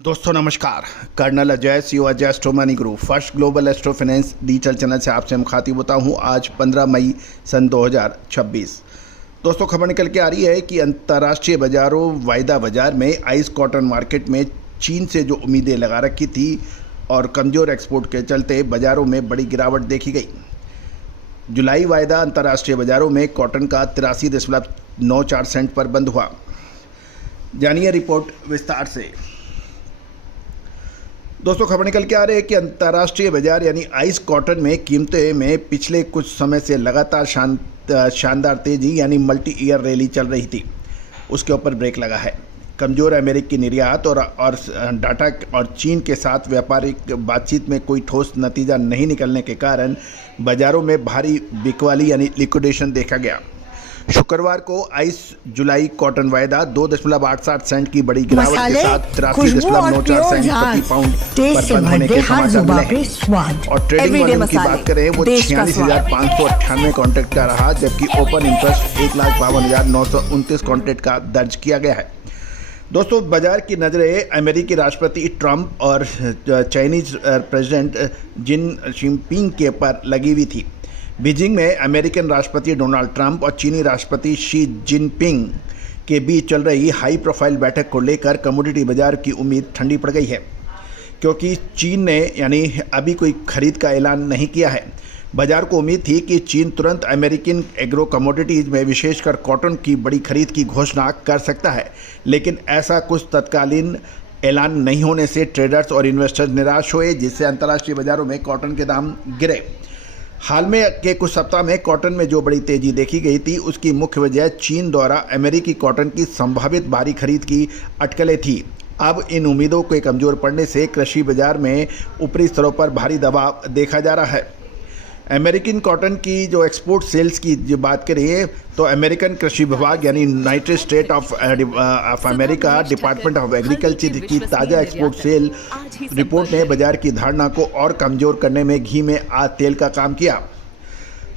दोस्तों नमस्कार। Colonel Ajay CO Ajay astro money group first global astro finance digital channel से आपसे हम खातिब होता हूँ। आज 15 मई सन 2026। दोस्तों खबर निकल के आ रही है कि अंतर्राष्ट्रीय बाजारों वायदा बाजार में आइस कॉटन मार्केट में चीन से जो उम्मीदें लगा रखी थी और कमज़ोर एक्सपोर्ट के चलते बाज़ारों में बड़ी गिरावट देखी गई। जुलाई वायदा अंतर्राष्ट्रीय बाज़ारों में कॉटन का 83.94 सेंट पर बंद हुआ। जानिए रिपोर्ट विस्तार से। दोस्तों खबर निकल के आ रही है कि अंतर्राष्ट्रीय बाजार यानी आइस कॉटन में कीमतें में पिछले कुछ समय से लगातार शानदार तेजी यानी मल्टी ईयर रैली चल रही थी, उसके ऊपर ब्रेक लगा है। कमज़ोर अमेरिकी निर्यात और डाटा और चीन के साथ व्यापारिक बातचीत में कोई ठोस नतीजा नहीं निकलने के कारण बाज़ारों में भारी बिकवाली यानी लिक्विडेशन देखा गया। शुक्रवार को आइस जुलाई कॉटन वायदा 2.87 सेंट की बड़ी गिरावट के साथ 83.94 सेंट प्रति पाउंड पर बंद होने के समाचार मिले हैं। और ट्रेडिंग वॉल्यूम की बात करें वो 46,598 कॉन्ट्रैक्ट का रहा, जबकि ओपन इंटरेस्ट 1,52,929 कॉन्ट्रैक्ट का दर्ज किया गया है। दोस्तों बाजार की नज़रें अमेरिकी राष्ट्रपति ट्रंप और चाइनीज प्रेसिडेंट जिन जिनपिंग के पर लगी हुई थी। बीजिंग में अमेरिकन राष्ट्रपति डोनाल्ड ट्रंप और चीनी राष्ट्रपति शी जिनपिंग के बीच चल रही हाई प्रोफाइल बैठक को लेकर कमोडिटी बाजार की उम्मीद ठंडी पड़ गई है, क्योंकि चीन ने यानी अभी कोई खरीद का ऐलान नहीं किया है। बाजार को उम्मीद थी कि चीन तुरंत अमेरिकन एग्रो कमोडिटीज़ में विशेषकर कॉटन की बड़ी खरीद की घोषणा कर सकता है, लेकिन ऐसा कुछ तत्कालीन ऐलान नहीं होने से ट्रेडर्स और इन्वेस्टर्स निराश हुए, जिससे अंतर्राष्ट्रीय बाजारों में कॉटन के दाम गिरे। हाल में के कुछ सप्ताह में कॉटन में जो बड़ी तेजी देखी गई थी, उसकी मुख्य वजह चीन द्वारा अमेरिकी कॉटन की संभावित भारी खरीद की अटकलें थी। अब इन उम्मीदों के कमज़ोर पड़ने से कृषि बाजार में ऊपरी स्तरों पर भारी दबाव देखा जा रहा है। अमेरिकन कॉटन की जो एक्सपोर्ट सेल्स की जो बात करें तो अमेरिकन कृषि विभाग यानी United state of America department of agriculture की ताज़ा एक्सपोर्ट सेल रिपोर्ट ने बाजार की धारणा को और कमज़ोर करने में घी में तेल का काम किया।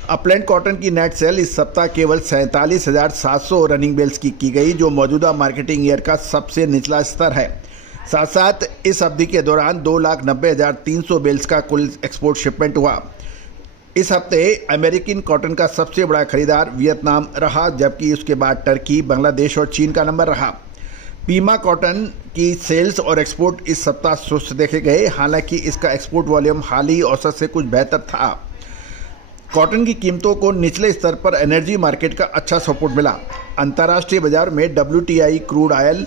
अपलैंड कॉटन की नेट सेल इस सप्ताह केवल 47,700 रनिंग बेल्स की गई, जो मौजूदा मार्केटिंग ईयर का सबसे निचला स्तर है। साथ साथ इस अवधि के दौरान 2,90,300 बेल्स का कुल एक्सपोर्ट शिपमेंट हुआ। इस हफ्ते अमेरिकन कॉटन का सबसे बड़ा खरीदार वियतनाम रहा, जबकि उसके बाद टर्की, बांग्लादेश और चीन का नंबर रहा। पीमा कॉटन की सेल्स और एक्सपोर्ट इस सप्ताह सुस्त देखे गए, हालांकि इसका एक्सपोर्ट वॉल्यूम हाली औसत से कुछ बेहतर था। कॉटन की कीमतों को निचले स्तर पर एनर्जी मार्केट का अच्छा सपोर्ट मिला। अंतर्राष्ट्रीय बाजार में WTI क्रूड ऑयल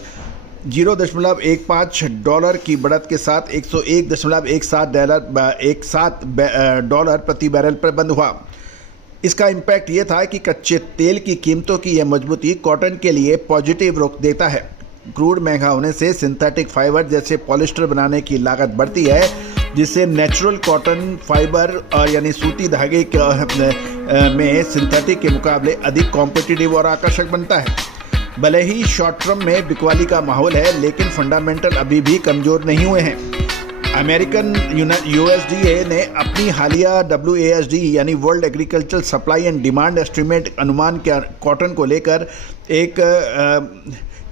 0.15 डॉलर की बढ़त के साथ 101.17 डॉलर प्रति बैरल पर बंद हुआ। इसका इम्पैक्ट ये था कि कच्चे तेल की कीमतों की यह मजबूती कॉटन के लिए पॉजिटिव रुख देता है। क्रूड महंगा होने से सिंथेटिक फाइबर जैसे पॉलिस्टर बनाने की लागत बढ़ती है, जिससे नेचुरल कॉटन फाइबर यानी सूती धागे में सिंथेटिक के मुकाबले अधिक कॉम्पिटिटिव और आकर्षक बनता है। भले ही शॉर्ट टर्म में बिकवाली का माहौल है, लेकिन फंडामेंटल अभी भी कमज़ोर नहीं हुए हैं। अमेरिकन USDA ने अपनी हालिया WASD यानी world agriculture supply and demand estimate अनुमान के कॉटन को लेकर एक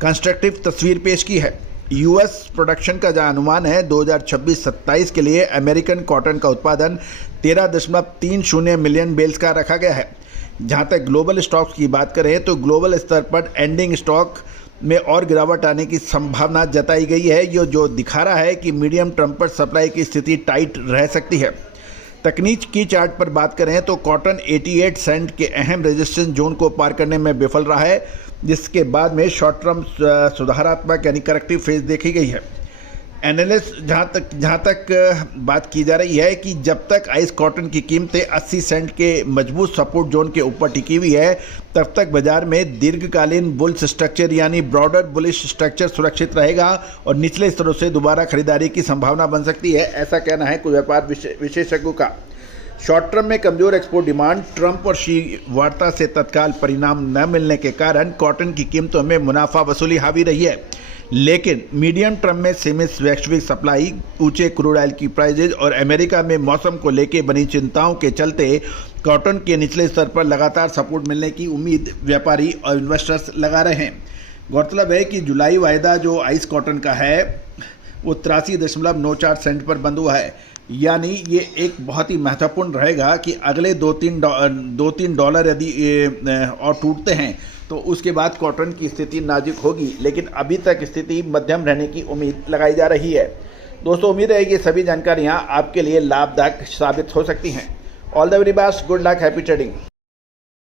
कंस्ट्रक्टिव तस्वीर पेश की है। US प्रोडक्शन का जहां अनुमान है 2026-27 के लिए अमेरिकन कॉटन का उत्पादन 13.30 मिलियन बेल्स का रखा गया है। जहां तक ग्लोबल स्टॉक्स की बात करें तो ग्लोबल स्तर पर एंडिंग स्टॉक में और गिरावट आने की संभावना जताई गई है, ये जो दिखा रहा है कि मीडियम टर्म पर सप्लाई की स्थिति टाइट रह सकती है। तकनीक की चार्ट पर बात करें तो कॉटन 88 सेंट के अहम रेजिस्टेंस जोन को पार करने में विफल रहा है, जिसके बाद में शॉर्ट टर्म सुधारात्मक यानी करेक्टिव फेज देखी गई है। एनालिस्ट जहाँ तक बात की जा रही है कि जब तक आइस कॉटन की कीमतें 80 सेंट के मजबूत सपोर्ट जोन के ऊपर टिकी हुई है, तब तक बाजार में दीर्घकालीन बुल्स स्ट्रक्चर यानी ब्रॉडर बुलिश स्ट्रक्चर सुरक्षित रहेगा और निचले स्तरों से दोबारा खरीदारी की संभावना बन सकती है, ऐसा कहना है कुछ व्यापार विशेषज्ञों का। शॉर्ट टर्म में कमजोर एक्सपोर्ट डिमांड, ट्रंप और शी वार्ता से तत्काल परिणाम न मिलने के कारण कॉटन की कीमतों में मुनाफा वसूली हावी रही है, लेकिन मीडियम टर्म में सीमित वैश्विक सप्लाई, ऊंचे क्रूड ऑयल की प्राइजेज और अमेरिका में मौसम को लेकर बनी चिंताओं के चलते कॉटन के निचले स्तर पर लगातार सपोर्ट मिलने की उम्मीद व्यापारी और इन्वेस्टर्स लगा रहे हैं। गौरतलब है कि जुलाई वायदा जो आइस कॉटन का है वो 83.94 सेंट पर बंद हुआ है। यानी ये एक बहुत ही महत्वपूर्ण रहेगा कि अगले 2-3 डॉलर यदि और टूटते हैं तो उसके बाद कॉटन की स्थिति नाजुक होगी, लेकिन अभी तक स्थिति मध्यम रहने की उम्मीद लगाई जा रही है। दोस्तों, उम्मीद है कि सभी जानकारियाँ आपके लिए लाभदायक साबित हो सकती हैं। All the very best, good luck, happy trading.